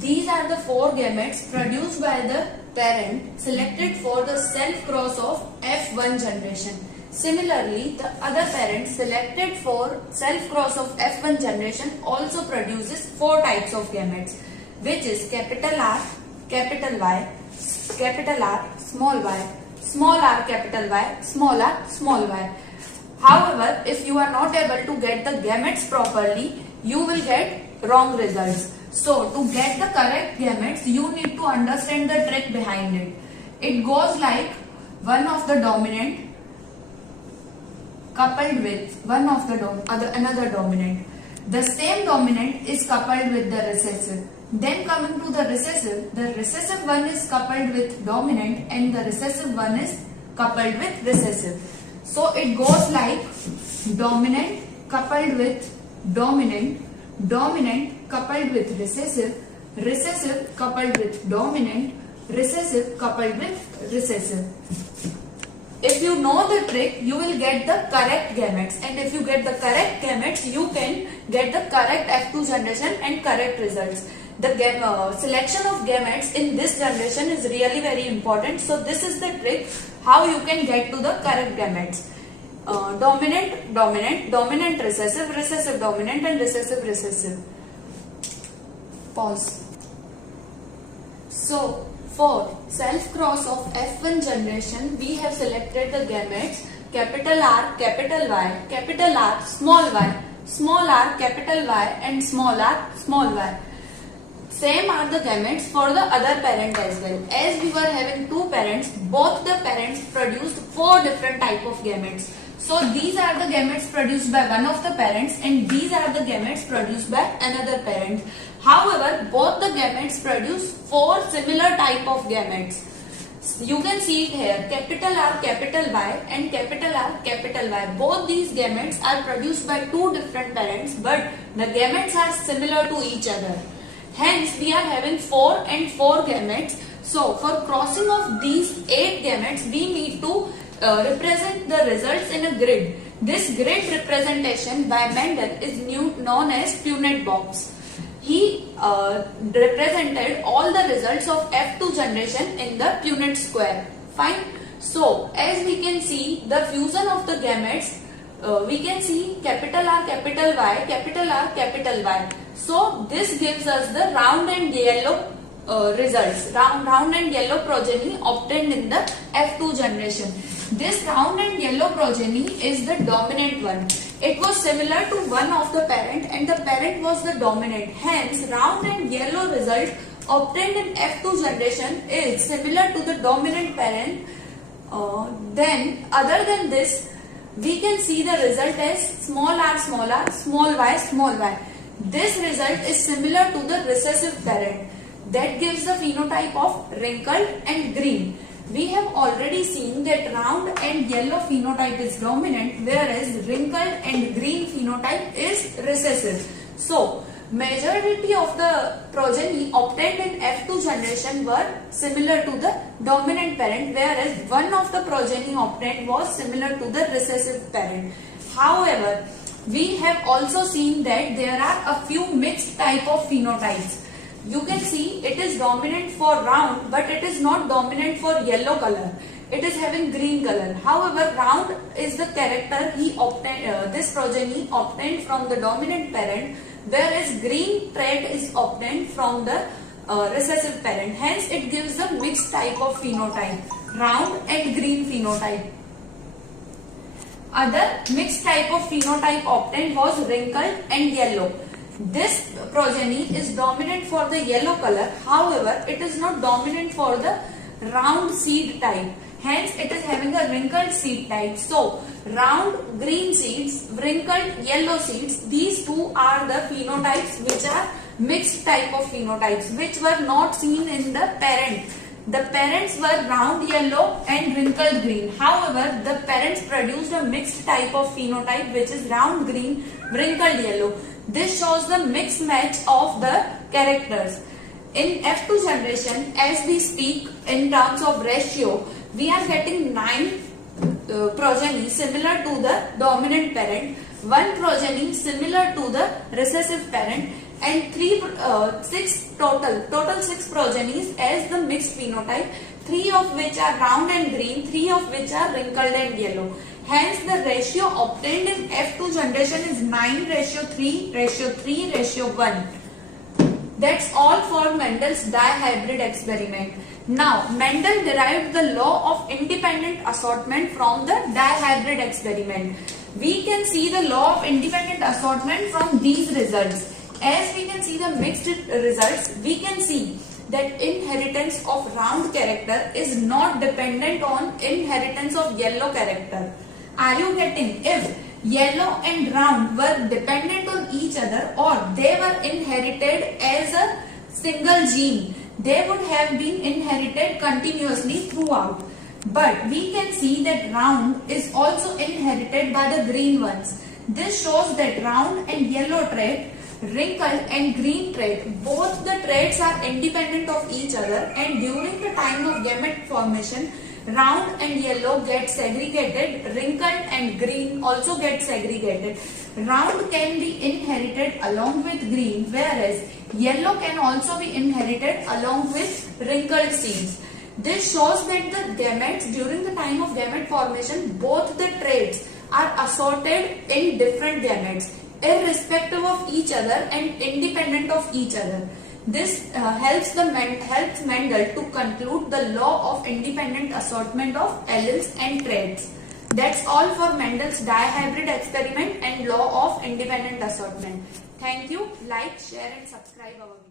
These are the four gametes produced by the parent selected for the self-cross of F1 generation. Similarly, the other parent selected for self-cross of F1 generation also produces four types of gametes, which is capital R, capital Y, capital R, small y, small r, capital Y, small r, small y. However, if you are not able to get the gametes properly, you will get wrong results. So, to get the correct gametes, you need to understand the trick behind it. It goes like one of the dominant coupled with one of the another dominant. The same dominant is coupled with the recessive. Then coming to the recessive one is coupled with dominant and the recessive one is coupled with recessive. So it goes like dominant coupled with dominant, dominant coupled with recessive, recessive coupled with dominant, recessive coupled with recessive. If you know the trick, you will get the correct gametes, and if you get the correct gametes, you can get the correct F2 generation and correct results. The selection of gametes in this generation is really very important. So this is the trick how you can get to the correct gametes. Dominant, dominant, dominant recessive, recessive dominant and recessive recessive. Pause. So for self-cross of F1 generation, we have selected the gametes capital R, capital Y, capital R, small r, capital Y and small r, small y. Same are the gametes for the other parent as well. As we were having two parents, both the parents produced four different type of gametes. So these are the gametes produced by one of the parents and these are the gametes produced by another parent. However, both the gametes produce four similar type of gametes. You can see it here, capital R, capital Y and capital R, capital Y. Both these gametes are produced by two different parents, but the gametes are similar to each other. Hence, we are having 4 and 4 gametes. So, for crossing of these 8 gametes, we need to represent the results in a grid. This grid representation by Mendel is known as Punnett box. He represented all the results of F2 generation in the Punnett square. Fine. So, as we can see, the fusion of the gametes, we can see capital R, capital Y, capital R, capital Y. So this gives us the round and yellow results, round and yellow progeny obtained in the F2 generation. This round and yellow progeny is the dominant one. It was similar to one of the parent and the parent was the dominant. Hence, round and yellow result obtained in F2 generation is similar to the dominant parent. Then, other than this, we can see the result as small r, small y, small y. This result is similar to the recessive parent that gives the phenotype of wrinkled and green. We have already seen that round and yellow phenotype is dominant whereas wrinkled and green phenotype is recessive. So, majority of the progeny obtained in F2 generation were similar to the dominant parent whereas one of the progeny obtained was similar to the recessive parent. However, we have also seen that there are a few mixed type of phenotypes. You can see it is dominant for round but it is not dominant for yellow color. It is having green color. However, round is the character he obtained, this progeny obtained from the dominant parent whereas green trait is obtained from the recessive parent. Hence, it gives the mixed type of phenotype, round and green phenotype. Other mixed type of phenotype obtained was wrinkled and yellow. This progeny is dominant for the yellow color. However, it is not dominant for the round seed type. Hence, it is having a wrinkled seed type. So, round green seeds, wrinkled yellow seeds, these two are the phenotypes which are mixed type of phenotypes which were not seen in the parent. The parents were round yellow and wrinkled green. However, the parents produced a mixed type of phenotype which is round green, wrinkled yellow. This shows the mixed match of the characters. In F2 generation, as we speak in terms of ratio, we are getting 9 progeny similar to the dominant parent, 1 progeny similar to the recessive parent and total six progenies as the mixed phenotype, 3 of which are round and green, 3 of which are wrinkled and yellow. Hence, the ratio obtained in F2 generation is 9:3:3:1. That's all for Mendel's dihybrid experiment. Now, Mendel derived the law of independent assortment from the dihybrid experiment. We can see the law of independent assortment from these results. As we can see the mixed results, we can see that inheritance of round character is not dependent on inheritance of yellow character. Are you getting? If yellow and round were dependent on each other, or they were inherited as a single gene, they would have been inherited continuously throughout. But we can see that round is also inherited by the green ones. This shows that round and yellow trait, wrinkled and green trait, both the traits are independent of each other, and during the time of gamete formation, round and yellow get segregated, wrinkled and green also get segregated. Round can be inherited along with green, whereas yellow can also be inherited along with wrinkled seeds. This shows that the gametes, during the time of gamete formation, both the traits are assorted in different gametes, irrespective of each other and independent of each other. This helps Mendel to conclude the law of independent assortment of alleles and traits. That's all for Mendel's dihybrid experiment and law of independent assortment. Thank you. Like, share and subscribe our video.